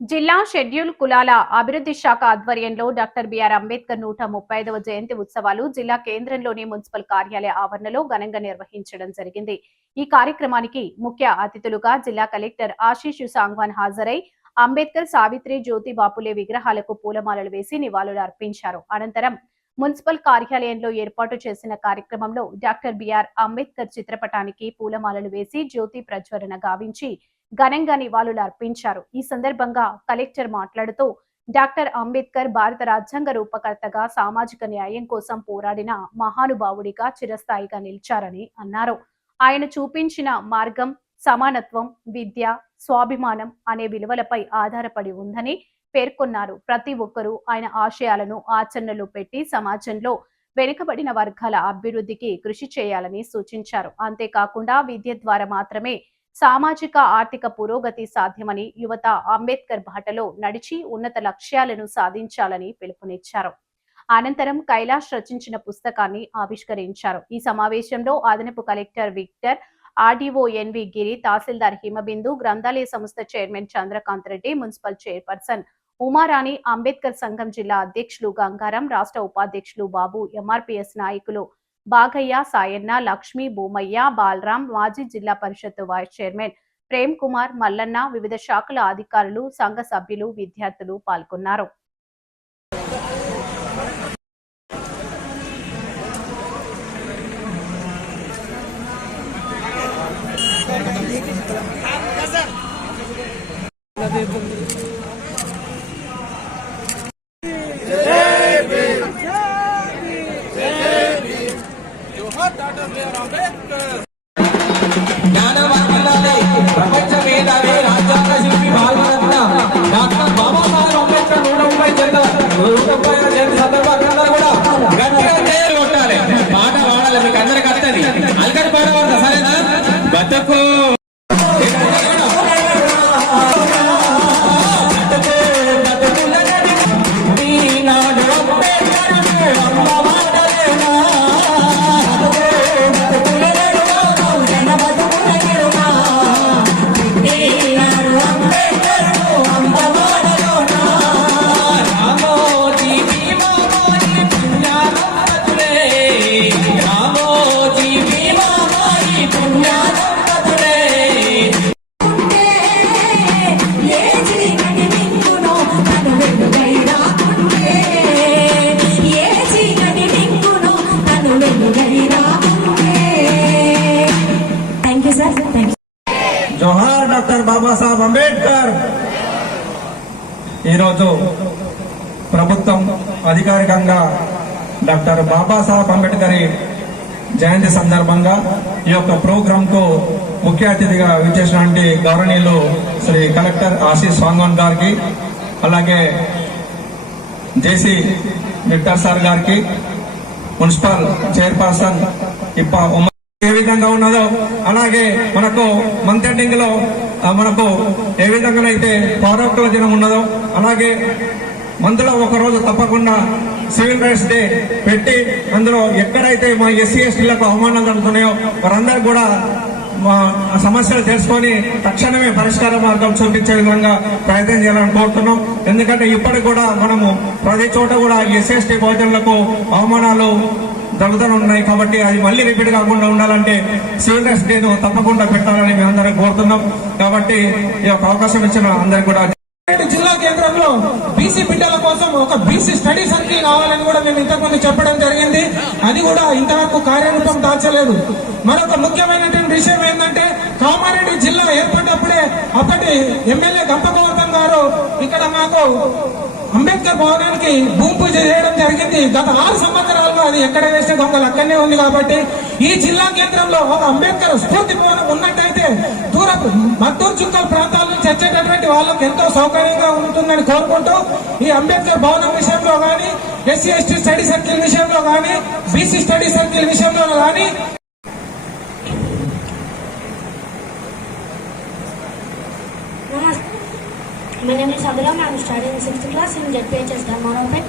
జిల్లా షెడ్యూల్ కులాల అభివృద్ధి శాఖ ఆధ్వర్యంలో డాక్టర్ బిఆర్ అంబేద్కర్ 135వ జయంతి ఉత్సవాలు జిల్లా కేంద్రంలోని మున్సిపల్ కార్యాలయ ఆవరణలో ఘనంగా నిర్వహించడం జరిగింది. ఈ కార్యక్రమానికి ముఖ్య అతిథులుగా జిల్లా కలెక్టర్ ఆశీష్ సాంగ్వాన్ హాజరై అంబేద్కర్, సావిత్రి, జ్యోతి బాపులే విగ్రహాలకు పూలమాలలు వేసి నివాళులు అర్పించారు. అనంతరం మున్సిపల్ కార్యాలయంలో ఏర్పాటు చేసిన కార్యక్రమంలో డాక్టర్ బిఆర్ అంబేద్కర్ చిత్రపటానికి పూలమాలలు వేసి జ్యోతి ప్రజ్వలన గావించి ఘనంగా నివాళులు అర్పించారు. ఈ సందర్భంగా కలెక్టర్ మాట్లాడుతూ డాక్టర్ అంబేద్కర్ భారత రాజ్యాంగ రూపకర్తగా సామాజిక న్యాయం కోసం పోరాడిన మహానుభావుడిగా చిరస్థాయిగా నిలిచారని అన్నారు. ఆయన చూపించిన మార్గం సమానత్వం, విద్య, స్వాభిమానం అనే విలువలపై ఆధారపడి ఉందని పేర్కొన్నారు. ప్రతి ఒక్కరూ ఆయన ఆశయాలను ఆచరణలో పెట్టి సమాజంలో వెనుకబడిన వర్గాల అభివృద్ధికి కృషి చేయాలని సూచించారు. అంతేకాకుండా విద్య ద్వారా మాత్రమే సామాజిక ఆర్థిక పురోగతి సాధ్యమని, యువత అంబేద్కర్ బాటలో నడిచి ఉన్నత లక్ష్యాలను సాధించాలని పిలుపునిచ్చారు. అనంతరం కైలాష్ రచించిన పుస్తకాన్ని ఆవిష్కరించారు. ఈ సమావేశంలో అదనపు collector Victor, RDO N V Giri, tahsildar Himabindu, గ్రంథాలయ సంస్థ chairman Chandrakanth Reddy, municipal chairperson Umarani, Ambedkar సంఘం జిల్లా అధ్యక్షులు గంగారం, రాష్ట్ర ఉపాధ్యక్షులు బాబు, ఎంఆర్పీఎస్ నాయకులు బాగయ్య, సాయన్న, లక్ష్మి, భూమయ్య, బాలరాం, మాజీ జిల్లా పరిషత్ వైస్ చైర్మన్ ప్రేమ్ కుమార్, మల్లన్న, వివిధ శాఖల అధికారులు, సంఘ సభ్యులు, విద్యార్థులు పాల్గొన్నారు. ప్రపంచ మేధావి రాజ్యాంగ శిల్పి భారతరత్న డాక్టర్ బాబాసాహెబ్ అంబేద్కర్ 135వ జయంతి సందర్భంగా అందరూ కూడా గట్టిగా చేయాలి, కొట్టాలి, పాట పాడాలి. మీకు అందరికి వస్తుంది. అల్కటి పాట పాడతా సరేనా? బతుకు జోహార్ డాక్టర్ బాబాసాహెబ్ అంబేద్కర్. ఈరోజు ప్రభుత్వం అధికారికంగా డాక్టర్ బాబాసాహెబ్ అంబేద్కర్ జయంతి సందర్భంగా ఈ యొక్క ప్రోగ్రామ్ కు ముఖ్య అతిథిగా విచ్చేసినటువంటి గౌరవనీయులు శ్రీ కలెక్టర్ ఆశీష్ సాంగ్వాన్ గారికి, అలాగే జేసీ విక్టర్ సార్ గారికి, మున్సిపల్ చైర్పర్సన్ ఇప్ప ఏ విధంగా ఉన్నదో అలాగే మనకు మంత్ ఎండింగ్ లో మనకు ఏ విధంగానైతే పౌరకుల దినం ఉన్నదో అలాగే మంత్లో ఒక రోజు తప్పకుండా సివిల్ రైట్స్ డే పెట్టి అందులో ఎక్కడైతే మా ఎస్సీ ఎస్టీలకు అవమానాలు జరుగుతున్నాయో వారందరూ కూడా మా సమస్యలు తెలుసుకొని తక్షణమే పరిష్కార మార్గం చూపించే విధంగా ప్రయత్నం చేయాలని కోరుతున్నాం. ఎందుకంటే ఇప్పటికి కూడా మనము ప్రతి చోట కూడా ఎస్సీ ఎస్టీ బహుజనులకు అవమానాలు జరుగుతూనే ఉన్నాయి. కాబట్టి అది మళ్ళీ రిపీట్ కాకుండా ఉండాలంటే సివిల్ రైట్స్ డేను తప్పకుండా పెట్టాలని మేము అందరం కోరుతున్నాం. కాబట్టి ఈ యొక్క అవకాశం ఇచ్చిన అందరికి కూడా జిల్లా కేంద్రంలో బీసీ బిడ్డల కోసం ఒక బీసీ స్టడీ సర్కిల్ కావాలని కూడా మేము ఇంతకుముందు చెప్పడం జరిగింది. అది కూడా ఇంతవరకు కార్యరూపం దాల్చలేదు. మరొక ముఖ్యమైనటువంటి విషయం ఏంటంటే కామారెడ్డి జిల్లా ఏర్పడినప్పుడే అప్పటి ఎమ్మెల్యే గంపగోవర్ధన్ గారు ఇక్కడ మాకు అంబేద్కర్ భవనానికి భూమి పూజ చేయడం జరిగింది. గత 6 సంవత్సరాలుగా అది ఎక్కడ వేస్తే దొంగలు అక్కడనే ఉంది. కాబట్టి ఈ జిల్లా కేంద్రంలో ఒక అంబేద్కర్ స్ఫూర్తి భవనం ఉన్నట్టయితే దూరపు మద్దూరు చుక్కల ప్రాంతాల నుంచి వచ్చేటటువంటి వాళ్ళకి ఎంతో సౌకర్యంగా ఉంటుందని కోరుకుంటూ ఈ అంబేద్కర్ భవనం విషయంలో కానీ, ఎస్సీ ఎస్టీ స్టడీ సర్కిల్ విషయంలో కానీ, బీసీ స్టడీ సర్కిల్ విషయంలో కానీ My name is Abhiram. I am studying 6th class in ZPHS Dharmaraupet.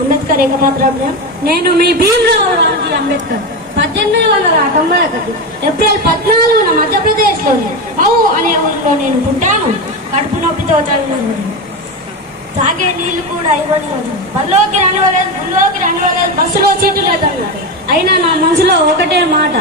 Ambedkar ఏకపాత్రాభినయం. నేను మీ భీమ్రావ్ రామ్జీ అంబేద్కర్ 1891 ఏప్రిల్ 14న మధ్యప్రదేశ్లోని మౌ అనే ఊరిలో నేను పుట్టాను. కడుపు నొప్పితో తోచని తాగే నీళ్లు కూడా ఇవ్వని రోజు. బల్లోకి రానివ్వలేదు, గుళ్ళోకి రానివ్వలేదు, బస్సులో సీటు లేదన్నారు. అయినా నా మనసులో ఒకటే మాట,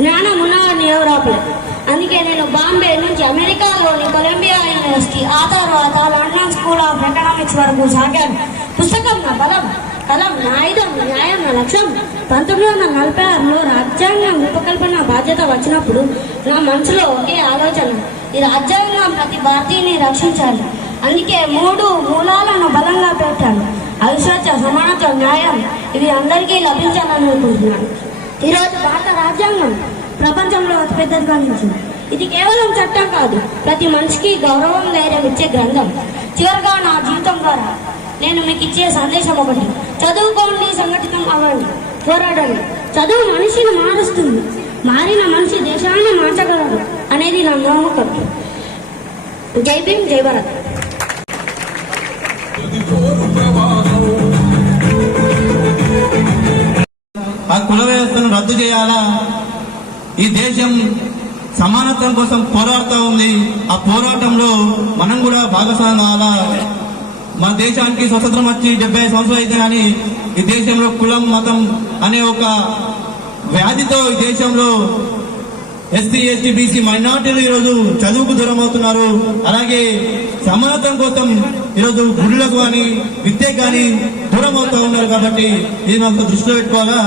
జ్ఞానం ఉన్నవాడిని ఎవరు ఆపలేదు. అందుకే నేను బాంబే నుంచి అమెరికాలోని కొలంబియా యూనివర్సిటీ, ఆ తర్వాత లండన్ స్కూల్ ఆఫ్ ఎకనామిక్స్ వరకు సాగాను. పుస్తకం నా బలం, కలం నా ఆయుధం, న్యాయం నా లక్ష్యం. 1946లో రాజ్యాంగం రూపకల్పన బాధ్యత వచ్చినప్పుడు నా మనసులో ఒకే ఆలోచన, ఈ రాజ్యాంగం ప్రతి భారతీయుని రక్షించాలి. అందుకే 3 మూలాలను బలంగా పెట్టాను. అవిశ్వత్య, సమానత్వం, న్యాయం, ఇవి అందరికీ లభించాలని అనుకుంటున్నాను. ఈరోజు భారత రాజ్యాంగం ప్రపంచంలో అతిపెద్దదిగా నిలిచింది. ఇది కేవలం చట్టం కాదు, ప్రతి మనిషికి గౌరవం, ధైర్యం ఇచ్చే గ్రంథం. చివరిగా నా జీవితం ద్వారా నేను మీకు ఇచ్చే సందేశం ఒకటి: చదువుకోండి, సంఘటితం అవ్వండి, పోరాడండి. చదువు మనిషిని మారుస్తుంది, మారిన మనిషి దేశాన్ని మార్చగలడు అనేది నా నమ్మకం. జై భీమ్, జై భారత్. ఆ కుల వ్యవస్థను రద్దు చేయాలా? ఈ దేశం సమానత్వం కోసం పోరాడుతూ ఉంది. ఆ పోరాటంలో మనం కూడా భాగస్వామ్యం కావాలా? మన దేశానికి స్వతంత్రం వచ్చి 70 సంవత్సరాలు అయితే కానీ ఈ దేశంలో కులం, మతం అనే ఒక వ్యాధితో ఈ దేశంలో ఎస్సీ, ఎస్టీ, బీసీ మైనార్టీలు ఈరోజు చదువుకు దూరం అవుతున్నారు. అలాగే సమానత్వం కోసం ఈరోజు గుడులకు కానీ విద్యకు కానీ దూరం అవుతూ ఉన్నారు. కాబట్టి ఇది మనకు దృష్టిలో పెట్టుకోవాలా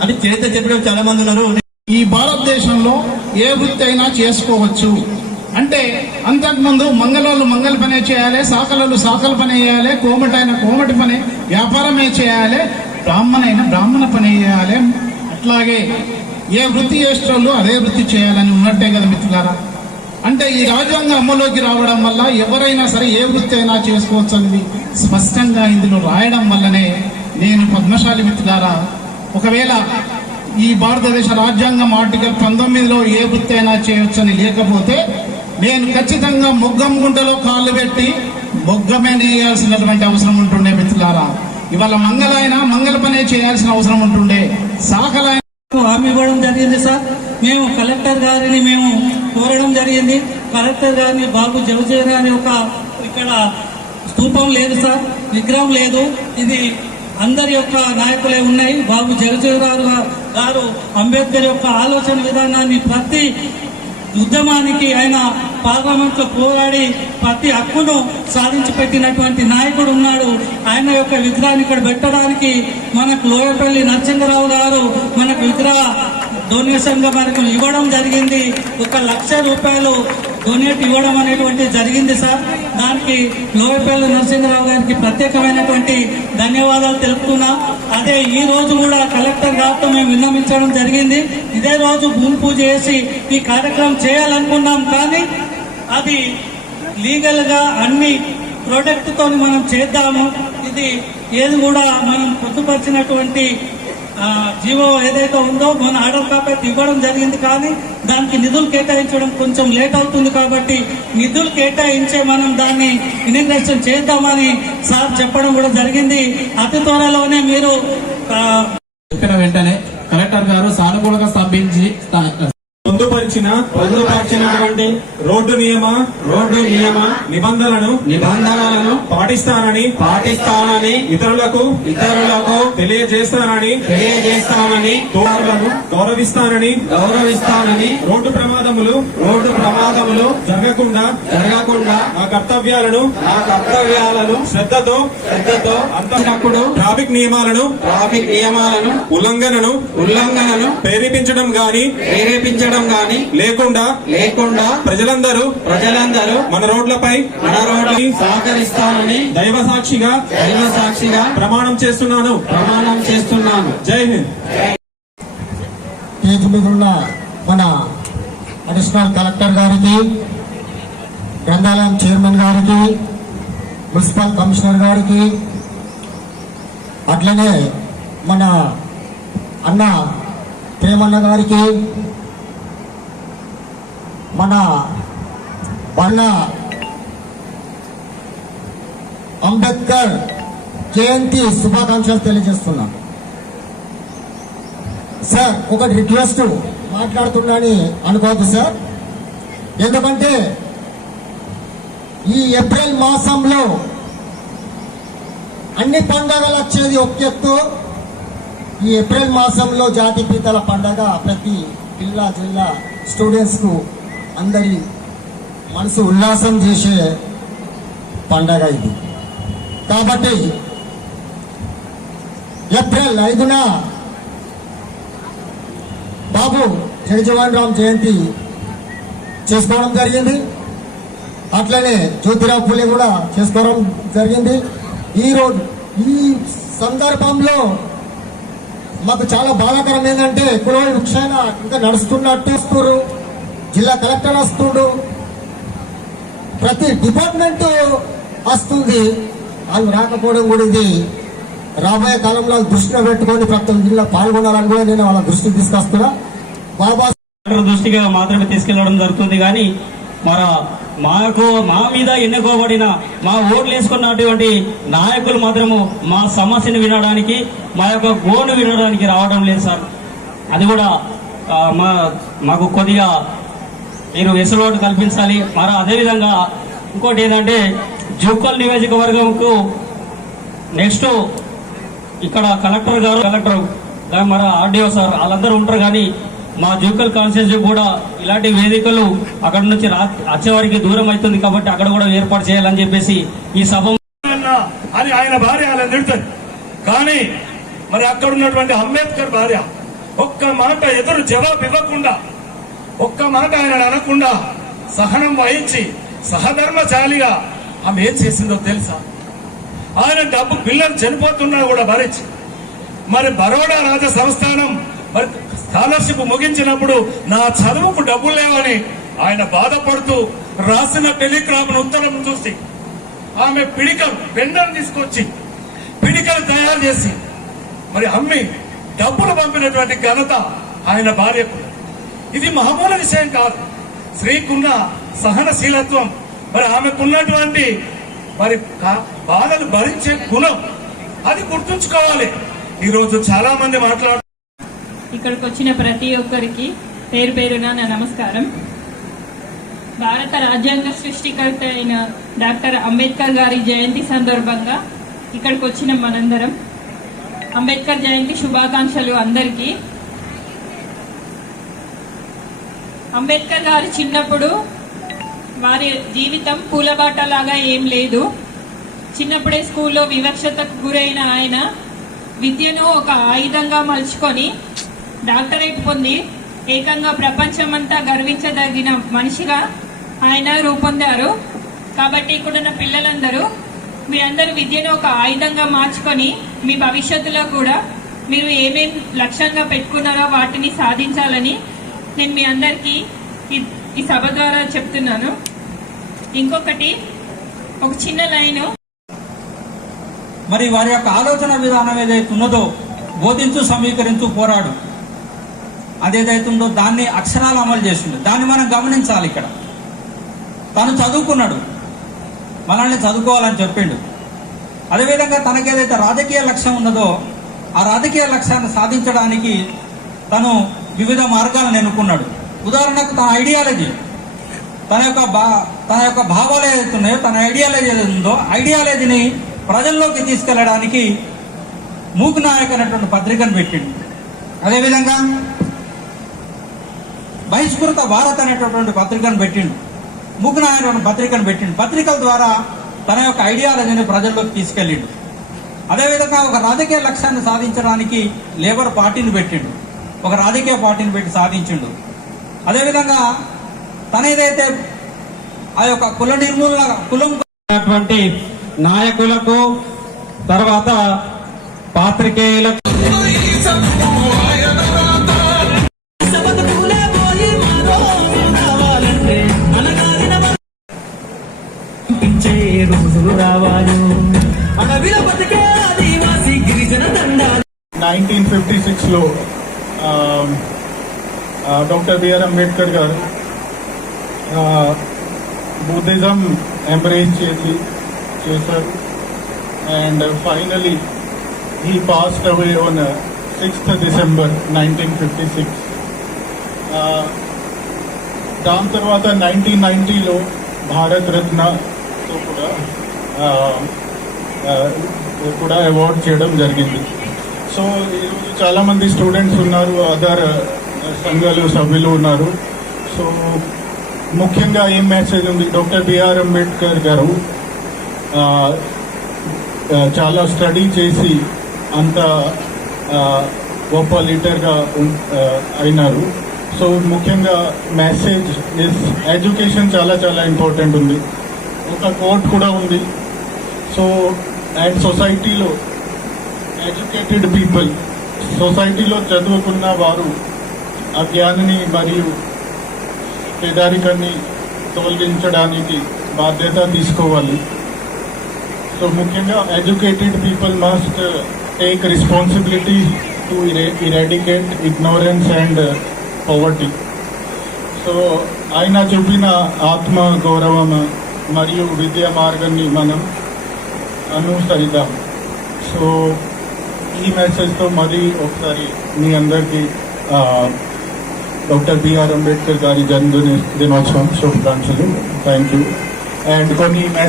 అంటే చరిత్ర చెప్పడం చాలా మంది ఉన్నారు. ఈ భారతదేశంలో ఏ వృత్తి అయినా చేసుకోవచ్చు. అంటే అంతకుముందు మంగళోళ్ళు మంగళ పనే చేయాలి, సాకలోళ్ళు సాకల పని చేయాలి, కోమటైన కోమటి పని వ్యాపారమే చేయాలి, బ్రాహ్మణైన బ్రాహ్మణ పని చేయాలి. అట్లాగే ఏ వృత్తి చేసేటోళ్ళు అదే వృత్తి చేయాలని ఉన్నట్టే కదా మిత్రులారా. అంటే ఈ రాజ్యాంగం అమలులోకి రావడం వల్ల ఎవరైనా సరే ఏ వృత్తి అయినా చేసుకోవచ్చు అనేది స్పష్టంగా ఇందులో రాయడం వల్లనే నేను పద్మశాలి మిత్రులారా, ఒకవేళ ఈ భారతదేశ రాజ్యాంగం ఆర్టికల్ 19లో ఏ వృత్తి అయినా చేయొచ్చని లేకపోతే నేను ఖచ్చితంగా మొగ్గం గుంటలో కాళ్ళు పెట్టి మొగ్గమే నేయాల్సినటువంటి అవసరం ఉంటుండే మిత్రులారా. ఇవాళ మంగళ పనే చేయాల్సిన అవసరం ఉంటుండే. సాకలైన హామీ ఇవ్వడం జరిగింది సార్. మేము కలెక్టర్ గారిని కోరడం జరిగింది. కలెక్టర్ గారిని బాబు జగజీవన్ గారి ఒక ఇక్కడ స్తూపం లేదు సార్, విగ్రహం లేదు. ఇది అందరి యొక్క నాయకులే ఉన్నాయి. బాబు జగజీవన్ గారు అంబేద్కర్ యొక్క ఆలోచన విధానాన్ని ప్రతి ఉద్యమానికి ఆయన పార్లమెంట్ లో పోరాడి ప్రతి హక్కును సాధించి పెట్టినటువంటి నాయకుడు ఉన్నాడు. ఆయన యొక్క విగ్రహాన్ని ఇక్కడ పెట్టడానికి మనకు లోయపల్లి నరసింహరావు గారు మనకు విగ్రహ డొనేషన్ గా మనకు ఇవ్వడం జరిగింది. 1,00,000 రూపాయలు డొనేట్ ఇవ్వడం అనేటువంటి జరిగింది సార్. దానికి లోయపల్లి నరసింహరావు గారికి ప్రత్యేకమైనటువంటి ధన్యవాదాలు తెలుపుతున్నాం. అదే ఈ రోజు కూడా కలెక్టర్ గారితో మేము విన్నవించడం జరిగింది. ఇదే రోజు భూమి పూజ చేసి ఈ కార్యక్రమం చేయాలనుకున్నాం, కానీ అది లీగల్ గా అన్ని ప్రొడక్ట్ తోని మనం చేద్దాము. ఇది ఏది కూడా మనం పొందుపరిచినటువంటి జీవో ఏదైతే ఉందో మన ఆర్డర్ కాపీ ఇవ్వడం జరిగింది, కానీ దానికి నిధులు కేటాయించడం కొంచెం లేట్ అవుతుంది. కాబట్టి నిధులు కేటాయించే మనం దాన్ని ఇనిగ్రేషన్ చేద్దామని సార్ చెప్పడం కూడా జరిగింది. అతి త్వరలోనే మీరు చెప్పిన వెంటనే కలెక్టర్ గారు సానుకూలంగా స్పందించి పొందుపరిచినటువంటి రోడ్డు నియమ నిబంధనలను పాటిస్తానని ఇతరులకు తెలియజేస్తానని గౌరవిస్తానని రోడ్డు ప్రమాదములు జరగకుండా నా కర్తవ్యాలను శ్రద్ధతో అంతప్పుడు ట్రాఫిక్ నియమాలను ఉల్లంఘనను ప్రేరేపించడం గాని లేకుండా ప్రజలందరూ మన రోడ్లపై సహకరిస్తానని దైవ సాక్షిగా ప్రమాణం చేస్తున్నాను. జై హింద్. స్టేజ్ మీద ఉన్న మన అడిషనల్ కలెక్టర్ గారికి, గ్రంథాలయం చైర్మన్ గారికి, మున్సిపల్ కమిషనర్ గారికి, అట్లనే మన అన్న ప్రేమన్న గారికి, మన అంబేద్కర్ జయంతి శుభాకాంక్షలు తెలియజేస్తున్నాం. సార్, ఒక రిక్వెస్ట్ మాట్లాడుతున్నాని అనుకోవద్దు సార్. ఎందుకంటే ఈ ఏప్రిల్ మాసంలో అన్ని పండగలు వచ్చేది ఒక ఎత్తు, ఈ ఏప్రిల్ మాసంలో జాతిపితల పండగ ప్రతి జిల్లా స్టూడెంట్స్కు అందరి మనసు ఉల్లాసం చేసే పండగ ఇది. కాబట్టి ఏప్రిల్ 5న బాబు జగజీవన్ రామ్ జయంతి చేసుకోవడం జరిగింది. అట్లనే జ్యోతిరావు పూలే కూడా చేసుకోవడం జరిగింది. ఈరోజు ఈ సందర్భంలో మాకు చాలా బాధాకరం ఏంటంటే కులవాయి వృక్షాన ఇంకా నడుస్తున్నట్టు జిల్లా కలెక్టర్ వస్తుండు, ప్రతి డిపార్ట్మెంట్ వస్తుంది, వాళ్ళు రాకపోవడం కూడా ఇది రాబోయే కాలంలో దృష్టిలో పెట్టుకొని ప్రతి జిల్లా పాల్గొనాలని కూడా నేను వాళ్ళ దృష్టికి తీసుకొస్తున్నా. బాబా దృష్టిగా మాత్రమే తీసుకెళ్లడం జరుగుతుంది. కానీ మా మీద ఎన్నుకోబడిన మా ఓట్లు వేసుకున్నటువంటి నాయకులు మాత్రము మా సమస్యను వినడానికి, మా యొక్క గోను వినడానికి రావడం లేదు సార్. అది కూడా మాకు కొద్దిగా మీరు వెసులుబాటు కల్పించాలి. అదేవిధంగా ఇంకోటి ఏంటంటే జూకల్ నియోజకవర్గంకు నెక్స్ట్ ఇక్కడ కలెక్టర్ ఆర్డీఓ సార్ వాళ్ళందరూ ఉంటారు. కానీ మా జూకల్ కాన్స్టిట్యూన్సీ కూడా ఇలాంటి వేదికలు అక్కడ నుంచి వచ్చేవారికి దూరం అవుతుంది. కాబట్టి అక్కడ కూడా ఏర్పాటు చేయాలని చెప్పేసి ఈ సభ అని ఆయన భార్య అలా తిడుతుంది. కానీ మరి అక్కడ ఉన్నటువంటి అంబేద్కర్ భార్య ఒక్క మాట ఎదురు జవాబు ఇవ్వకుండా, ఒక్క మాట ఆయన అనకుండా సహనం వహించి సహధర్మశాలిగా ఆమె ఏం చేసిందో తెలుసా? ఆయన డబ్బు పిల్లలు చనిపోతున్నా కూడా భరించి మరి బరోడా రాజ సంస్థానం మరి స్కాలర్షిప్ ముగించినప్పుడు నా చదువుకు డబ్బులు లేవని ఆయన బాధపడుతూ రాసిన టెలిగ్రామ్ ఉత్తరం చూసి ఆమె పెండను తీసుకొచ్చి పిడికలు తయారు చేసి మరి అమ్మి డబ్బులు పంపినటువంటి ఘనత ఆయన భార్యకు. ఇది మామూలు విషయం కాదు. స్త్రీకున్న సహనశీలత్వం, మరి ఆమెకున్నటువంటి మరి బాధలు భరించే గుణం, అది గుర్తుంచుకోవాలి. ఈరోజు చాలా మంది ఇక్కడికి వచ్చిన ప్రతి ఒక్కరికి పేరు పేరున నా నమస్కారం. భారత రాజ్యాంగ సృష్టికర్త అయిన డాక్టర్ అంబేద్కర్ గారి జయంతి సందర్భంగా ఇక్కడికి వచ్చిన మనందరం అంబేద్కర్ జయంతి శుభాకాంక్షలు అందరికీ. అంబేద్కర్ గారు చిన్నప్పుడు వారి జీవితం పూలబాటలాగా ఏం లేదు. చిన్నప్పుడే స్కూల్లో వివక్షతకు గురైన ఆయన విద్యను ఒక ఆయుధంగా మలుచుకొని డాక్టరేట్ పొంది ఏకంగా ప్రపంచమంతా గర్వించదగిన మనిషిగా ఆయన రూపొందారు. కాబట్టి ఇక్కడున్న పిల్లలందరూ మీరందరూ విద్యను ఒక ఆయుధంగా మార్చుకొని మీ భవిష్యత్తులో కూడా మీరు ఏమేం లక్ష్యంగా పెట్టుకున్నారో వాటిని సాధించాలని నేను మీ అందరికీ ఈ సభ ద్వారా చెప్తున్నాను. ఇంకొకటి ఒక చిన్న లైను, మరి వారి యొక్క ఆలోచన విధానం ఏదైతే ఉన్నదో బోధించు సమీకరించు పోరాడు అదేదైతుందో దాన్ని అక్షరాలు అమలు చేస్తుండే దాన్ని మనం గమనించాలి. ఇక్కడ తను చదువుకున్నాడు, మనల్ని చదువుకోవాలని చెప్పిండు. అదేవిధంగా తనకేదైతే రాజకీయ లక్ష్యం ఉన్నదో ఆ రాజకీయ లక్ష్యాన్ని సాధించడానికి తను వివిధ మార్గాలను ఎన్నుకున్నాడు. ఉదాహరణకు తన ఐడియాలజీ, తన యొక్క భావాలు ఏదైతే ఉన్నాయో, తన ఐడియాలజీ ఏదైతే ఉందో ఐడియాలజీని ప్రజల్లోకి తీసుకెళ్లడానికి మూక్ నాయక్ అనేటువంటి పత్రికను పెట్టిండు. అదేవిధంగా బహిష్కృత భారత్ అనేటటువంటి పత్రికను పెట్టిండు. మూక్ నాయక్ అనే పత్రికను పెట్టిండు. పత్రికల ద్వారా తన యొక్క ఐడియాలజీని ప్రజల్లోకి తీసుకెళ్ళిండు. అదేవిధంగా ఒక రాజకీయ లక్ష్యాన్ని సాధించడానికి లేబర్ పార్టీని పెట్టిండు, ఒక రాజకీయ పార్టీని పెట్టి సాధించిండు. అదేవిధంగా తన ఏదైతే ఆ యొక్క కుల నిర్మూలన కులం నాయకులకు తర్వాత పాత్రికేయులకు రావాలి. 1956లో డాక్టర్ బిఆర్ అంబేద్కర్ గారు బుద్ధిజం ఎంబ్రేస్ చేశారు. And finally he passed away on 6th December 1956. దాని తర్వాత 1990లో భారత్ రత్న తో కూడా అవార్డ్ చేయడం జరిగింది. సో ఈరోజు చాలామంది స్టూడెంట్స్ ఉన్నారు, అదర్ సంఘాలు సభ్యులు ఉన్నారు. సో ముఖ్యంగా ఏం మెసేజ్ ఉంది, డాక్టర్ బిఆర్ అంబేద్కర్ గారు చాలా స్టడీ చేసి అంత గొప్ప లీడర్గా అయినారు. సో ముఖ్యంగా మెసేజ్ ఇస్ ఎడ్యుకేషన్ చాలా చాలా ఇంపార్టెంట్ ఉంది. ఒక కోట్ కూడా ఉంది. సో అండ్ సొసైటీలో ఎడ్యుకేటెడ్ పీపుల్, సొసైటీలో చదువుకున్న వారు అజ్ఞానాన్ని మరియు పేదరికాన్ని తొలగించడానికి బాధ్యత తీసుకోవాలి. సో ముఖ్యంగా educated people must take responsibility to eradicate ignorance and poverty. So ఆయన చూపిన ఆత్మ గౌరవం మరియు విద్యా మార్గాన్ని మనం అనుసరిద్దాం. సో ఈ మెసేజ్తో మరీ ఒకసారి మీ అందరికీ డాక్టర్ బిఆర్ అంబేద్కర్ గారి జన్మదినోత్సవం శుభాకాంక్షలు. Thank you. అండ్ కొన్ని